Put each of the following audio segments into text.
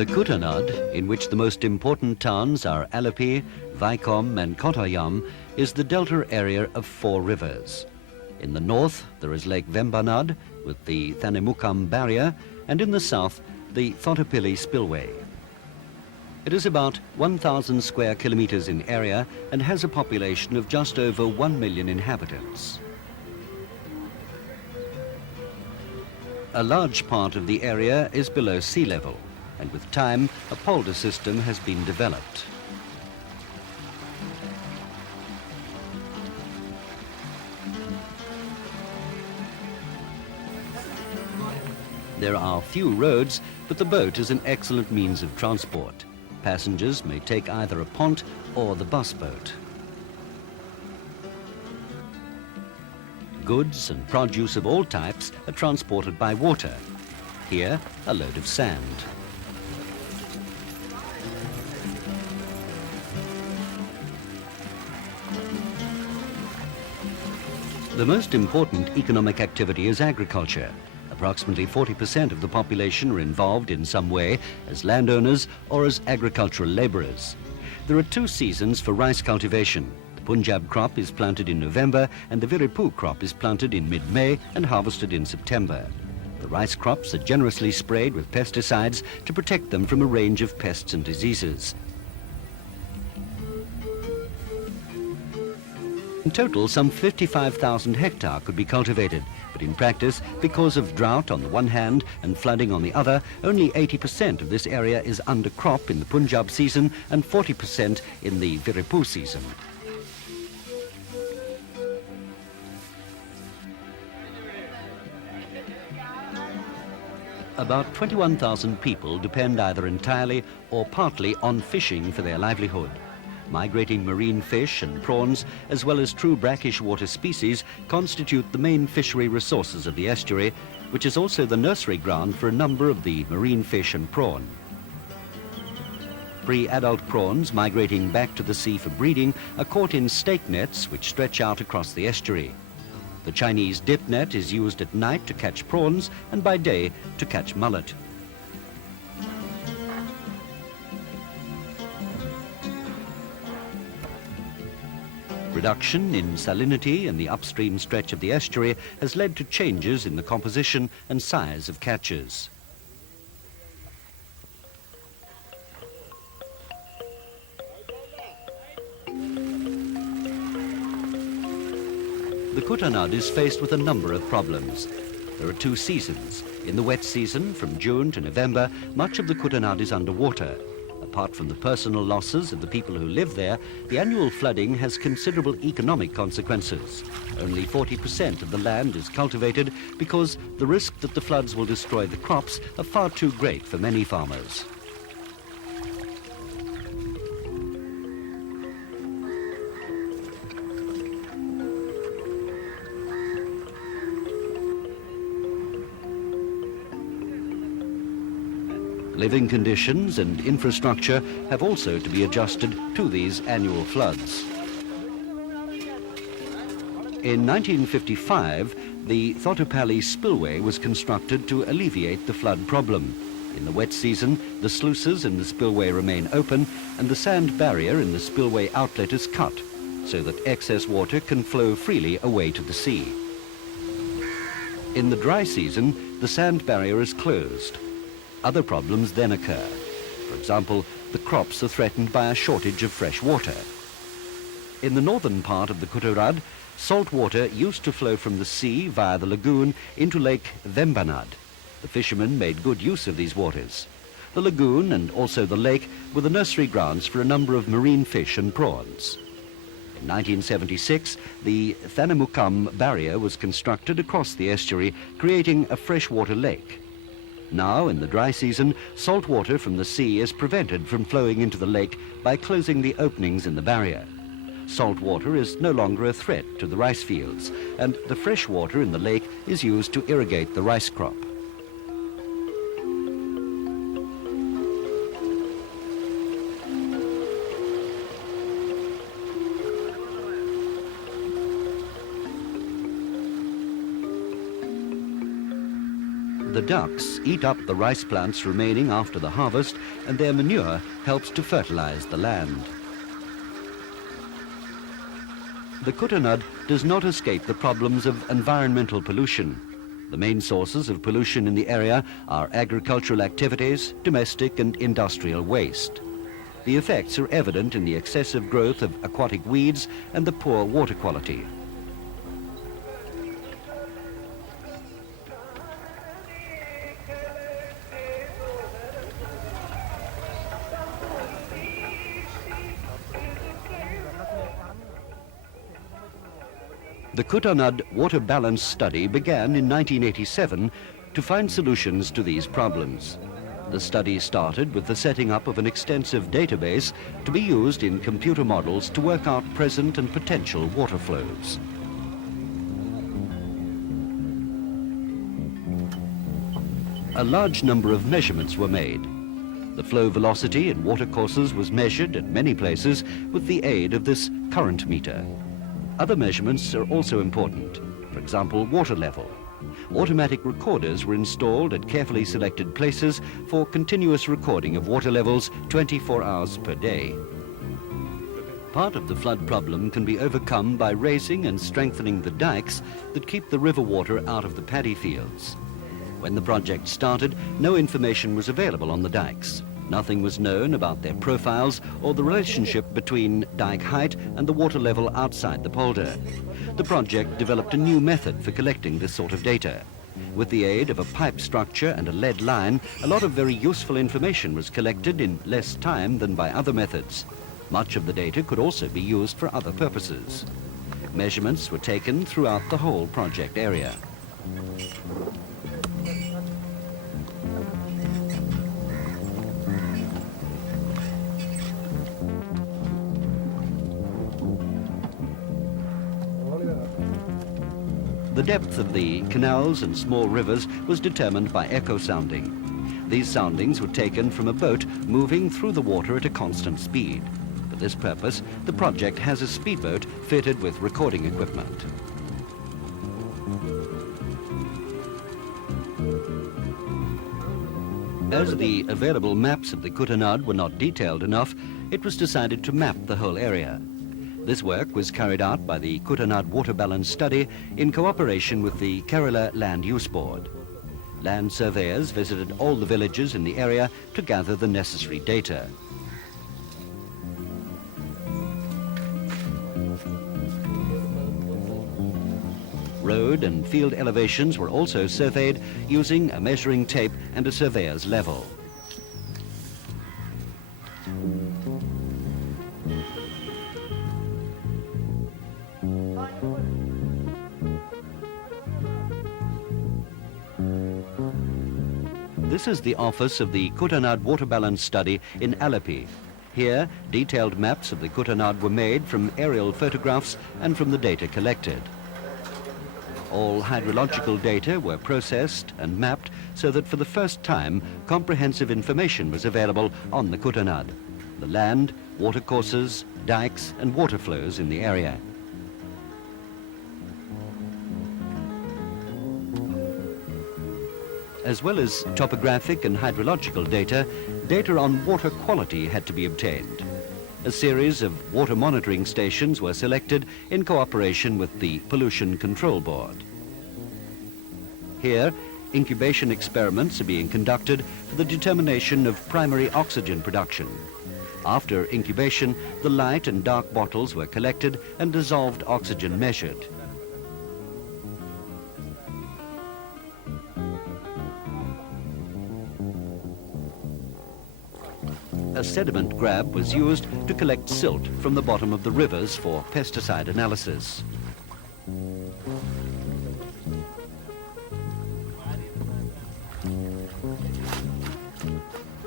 The Kuttanad, in which the most important towns are Loukie, Vaikom and Kuttanad, is the delta area of 4 rivers. In the north, there is Lake Vembanad with the Thanemukam barrier, and in the south, the Thottapilli spillway. It is about 1,000 square kilometers in area and has a population of just over 1 million inhabitants. A large part of the area is below sea level, and with time, a polder system has been developed. There are few roads, but the boat is an excellent means of transport. Passengers may take either a pont or the bus boat. Goods and produce of all types are transported by water. Here, a load of sand. The most important economic activity is agriculture. Approximately 40% of the population are involved in some way as landowners or as agricultural laborers. There are 2 seasons for rice cultivation. The Punjab crop is planted in November and the Viripu crop is planted in mid-May and harvested in September. The rice crops are generously sprayed with pesticides to protect them from a range of pests and diseases. In total, some 55,000 hectares could be cultivated, but in practice, because of drought on the one hand and flooding on the other, only 80% of this area is under crop in the Punjab season and 40% in the Viripu season. About 21,000 people depend either entirely or partly on fishing for their livelihood. Migrating marine fish and prawns, as well as true brackish water species, constitute the main fishery resources of the estuary, which is also the nursery ground for a number of the marine fish and prawn. Pre-adult prawns migrating back to the sea for breeding are caught in stake nets which stretch out across the estuary. The Chinese dip net is used at night to catch prawns and by day to catch mullet. Reduction in salinity in the upstream stretch of the estuary has led to changes in the composition and size of catches. The Kuttanad is faced with a number of problems. There are 2 seasons. In the wet season, from June to November, much of the Kuttanad is underwater. Apart from the personal losses of the people who live there, the annual flooding has considerable economic consequences. Only 40% of the land is cultivated because the risk that the floods will destroy the crops are far too great for many farmers. Living conditions and infrastructure have also to be adjusted to these annual floods. In 1955, the Thottapilli spillway was constructed to alleviate the flood problem. In the wet season, the sluices in the spillway remain open and the sand barrier in the spillway outlet is cut so that excess water can flow freely away to the sea. In the dry season, the sand barrier is closed. Other problems then occur. For example, the crops are threatened by a shortage of fresh water. In the northern part of the Kuttanad, salt water used to flow from the sea via the lagoon into Lake Vembanad. The fishermen made good use of these waters. The lagoon and also the lake were the nursery grounds for a number of marine fish and prawns. In 1976, the Thanemukam barrier was constructed across the estuary, creating a freshwater lake. Now, in the dry season, salt water from the sea is prevented from flowing into the lake by closing the openings in the barrier. Salt water is no longer a threat to the rice fields, and the fresh water in the lake is used to irrigate the rice crop. The ducks eat up the rice plants remaining after the harvest, and their manure helps to fertilize the land. The Kuttanad does not escape the problems of environmental pollution. The main sources of pollution in the area are agricultural activities, domestic and industrial waste. The effects are evident in the excessive growth of aquatic weeds and the poor water quality. The Kuttanad water balance study began in 1987 to find solutions to these problems. The study started with the setting up of an extensive database to be used in computer models to work out present and potential water flows. A large number of measurements were made. The flow velocity in watercourses was measured at many places with the aid of this current meter. Other measurements are also important. For example, water level. Automatic recorders were installed at carefully selected places for continuous recording of water levels 24 hours per day. Part of the flood problem can be overcome by raising and strengthening the dikes that keep the river water out of the paddy fields. When the project started, no information was available on the dikes. Nothing was known about their profiles or the relationship between dike height and the water level outside the polder. The project developed a new method for collecting this sort of data. With the aid of a pipe structure and a lead line, a lot of very useful information was collected in less time than by other methods. Much of the data could also be used for other purposes. Measurements were taken throughout the whole project area. The depth of the canals and small rivers was determined by echo sounding. These soundings were taken from a boat moving through the water at a constant speed. For this purpose, the project has a speedboat fitted with recording equipment. As the available maps of the Kuttanad were not detailed enough, it was decided to map the whole area. This work was carried out by the Kuttanad Water Balance Study in cooperation with the Kerala Land Use Board. Land surveyors visited all the villages in the area to gather the necessary data. Road and field elevations were also surveyed using a measuring tape and a surveyor's level. This is the office of the Kuttanad Water Balance Study in Alleppey. Here, detailed maps of the Kuttanad were made from aerial photographs and from the data collected. All hydrological data were processed and mapped so that for the first time, comprehensive information was available on the Kuttanad, the land, watercourses, dikes and water flows in the area. As well as topographic and hydrological data, data on water quality had to be obtained. A series of water monitoring stations were selected in cooperation with the Pollution Control Board. Here, incubation experiments are being conducted for the determination of primary oxygen production. After incubation, the light and dark bottles were collected and dissolved oxygen measured. A sediment grab was used to collect silt from the bottom of the rivers for pesticide analysis.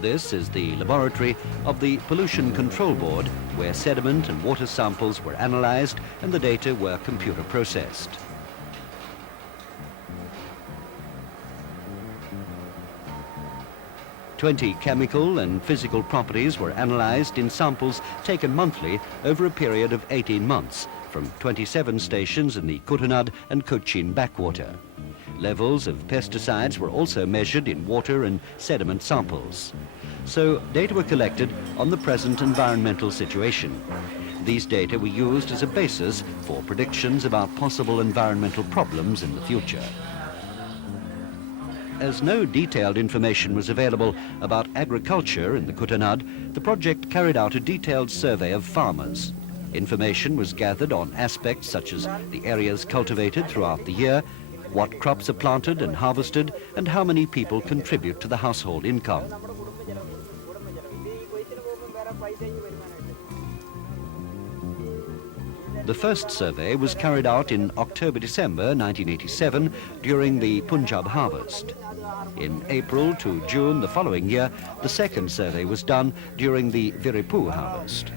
This is the laboratory of the Pollution Control Board, where sediment and water samples were analyzed and the data were computer processed. "20 chemical and physical properties were analyzed in samples taken monthly over a period of 18 months from 27 stations in the Kuttanad and Cochin backwater. Levels of pesticides were also measured in water and sediment samples. So data were collected on the present environmental situation. These data were used as a basis for predictions about possible environmental problems in the future. As no detailed information was available about agriculture in the Kuttanad, the project carried out a detailed survey of farmers. Information was gathered on aspects such as the areas cultivated throughout the year, what crops are planted and harvested, and how many people contribute to the household income. The first survey was carried out in October-December 1987 during the Punjab harvest. In April to June the following year, the second survey was done during the Viripu harvest.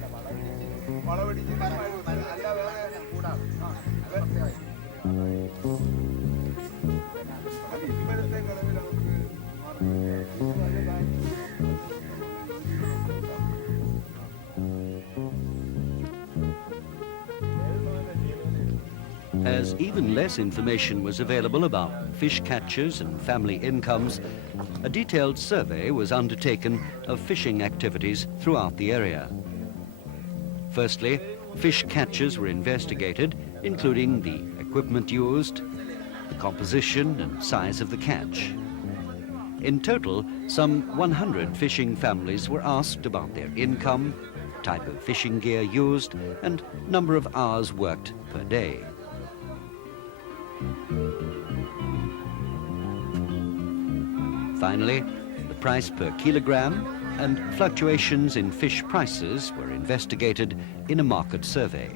As even less information was available about fish catches and family incomes, a detailed survey was undertaken of fishing activities throughout the area. Firstly, fish catches were investigated, including the equipment used, the composition and size of the catch. In total, some 100 fishing families were asked about their income, type of fishing gear used, and number of hours worked per day. Finally, the price per kilogram and fluctuations in fish prices were investigated in a market survey.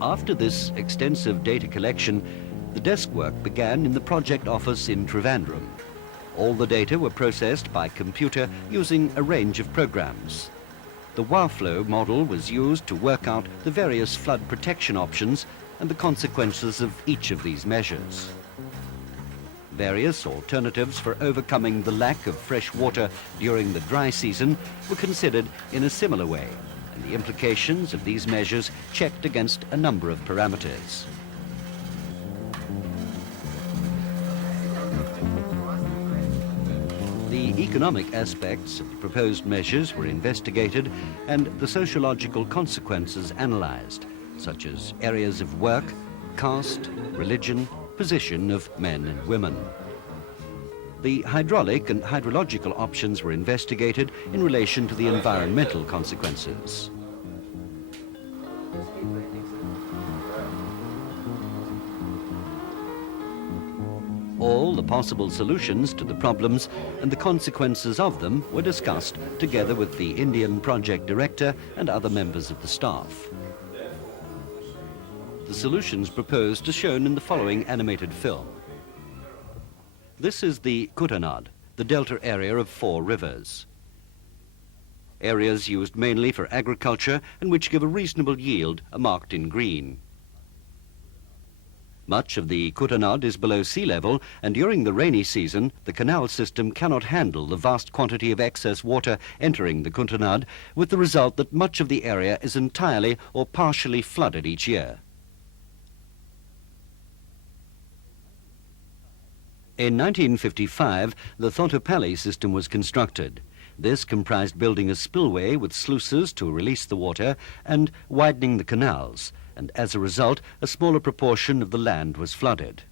After this extensive data collection, the desk work began in the project office in Trivandrum. All the data were processed by computer using a range of programs. The WAFlow model was used to work out the various flood protection options and the consequences of each of these measures. Various alternatives for overcoming the lack of fresh water during the dry season were considered in a similar way, and the implications of these measures checked against a number of parameters. The economic aspects of the proposed measures were investigated and the sociological consequences analyzed, such as areas of work, caste, religion, position of men and women. The hydraulic and hydrological options were investigated in relation to the environmental consequences. All the possible solutions to the problems and the consequences of them were discussed together with the Indian project director and other members of the staff. The solutions proposed are shown in the following animated film. This is the Kuttanad, the delta area of 4 rivers. Areas used mainly for agriculture and which give a reasonable yield are marked in green. Much of the Kuttanad is below sea level, and during the rainy season, the canal system cannot handle the vast quantity of excess water entering the Kuttanad, with the result that much of the area is entirely or partially flooded each year. In 1955, the Thottapalli system was constructed. This comprised building a spillway with sluices to release the water and widening the canals, and as a result, a smaller proportion of the land was flooded.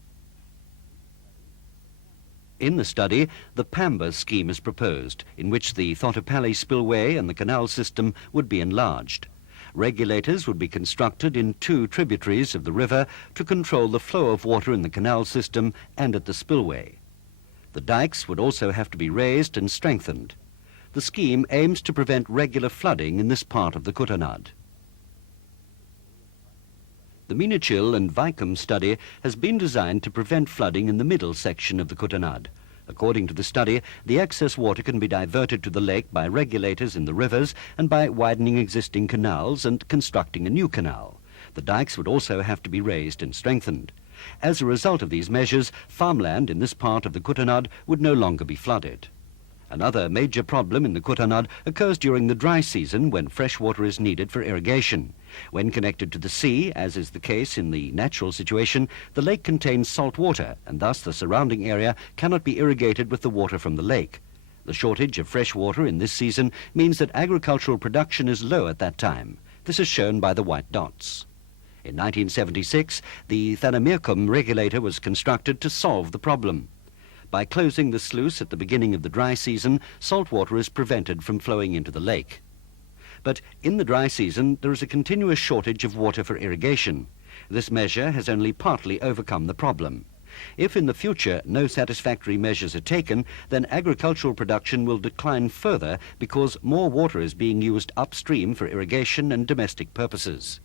In the study, the Pamba scheme is proposed, in which the Thottapalli spillway and the canal system would be enlarged. Regulators would be constructed in 2 tributaries of the river to control the flow of water in the canal system and at the spillway. The dikes would also have to be raised and strengthened. The scheme aims to prevent regular flooding in this part of the Kuttanad. The Meenachil and Vaikom study has been designed to prevent flooding in the middle section of the Kuttanad. According to the study, the excess water can be diverted to the lake by regulators in the rivers and by widening existing canals and constructing a new canal. The dikes would also have to be raised and strengthened. As a result of these measures, farmland in this part of the Kuttanad would no longer be flooded. Another major problem in the Kuttanad occurs during the dry season when fresh water is needed for irrigation. When connected to the sea, as is the case in the natural situation, the lake contains salt water and thus the surrounding area cannot be irrigated with the water from the lake. The shortage of fresh water in this season means that agricultural production is low at that time. This is shown by the white dots. In 1976, the Thanamirkum regulator was constructed to solve the problem. By closing the sluice at the beginning of the dry season, salt water is prevented from flowing into the lake. But in the dry season, there is a continuous shortage of water for irrigation. This measure has only partly overcome the problem. If in the future no satisfactory measures are taken, then agricultural production will decline further because more water is being used upstream for irrigation and domestic purposes.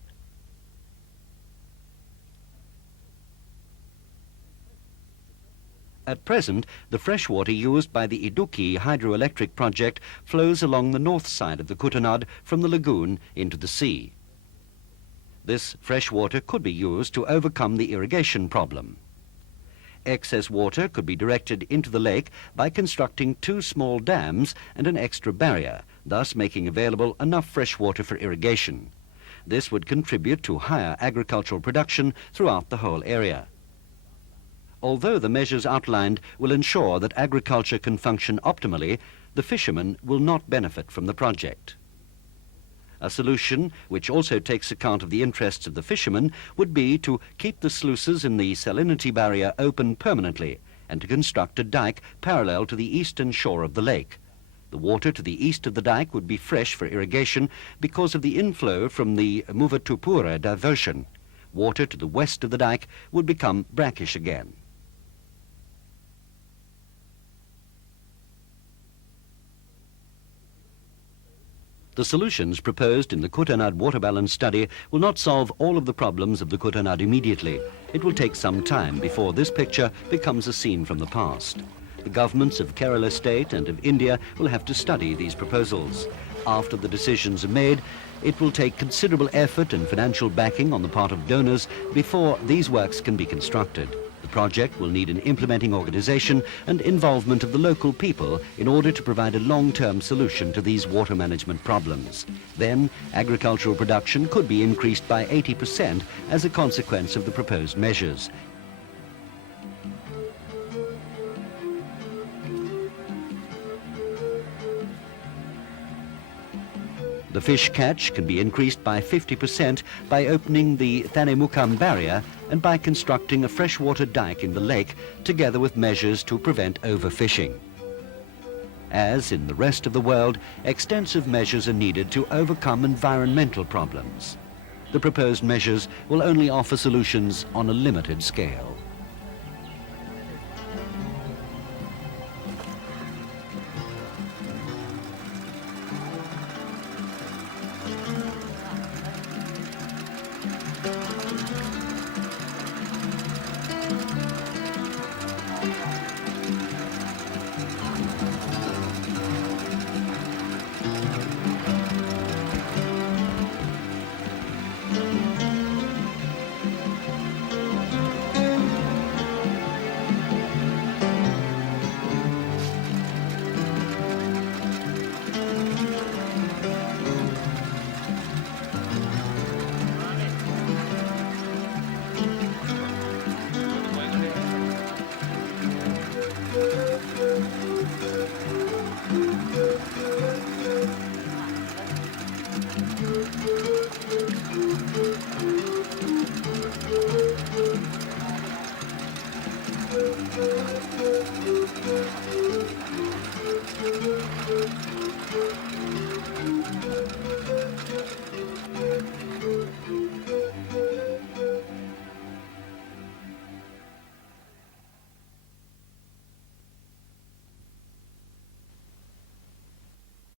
At present, the fresh water used by the Loukie hydroelectric project flows along the north side of the Kuttanad from the lagoon into the sea. This fresh water could be used to overcome the irrigation problem. Excess water could be directed into the lake by constructing 2 small dams and an extra barrier, thus making available enough fresh water for irrigation. This would contribute to higher agricultural production throughout the whole area. Although the measures outlined will ensure that agriculture can function optimally, the fishermen will not benefit from the project. A solution, which also takes account of the interests of the fishermen, would be to keep the sluices in the salinity barrier open permanently and to construct a dike parallel to the eastern shore of the lake. The water to the east of the dike would be fresh for irrigation because of the inflow from the Muvatupura diversion. Water to the west of the dike would become brackish again. The solutions proposed in the Kuttanad water balance study will not solve all of the problems of the Kuttanad immediately. It will take some time before this picture becomes a scene from the past. The governments of Kerala State and of India will have to study these proposals. After the decisions are made, it will take considerable effort and financial backing on the part of donors before these works can be constructed. The project will need an implementing organization and involvement of the local people in order to provide a long-term solution to these water management problems. Then, agricultural production could be increased by 80% as a consequence of the proposed measures. The fish catch can be increased by 50% by opening the Thanemukam barrier and by constructing a freshwater dike in the lake, together with measures to prevent overfishing. As in the rest of the world, extensive measures are needed to overcome environmental problems. The proposed measures will only offer solutions on a limited scale.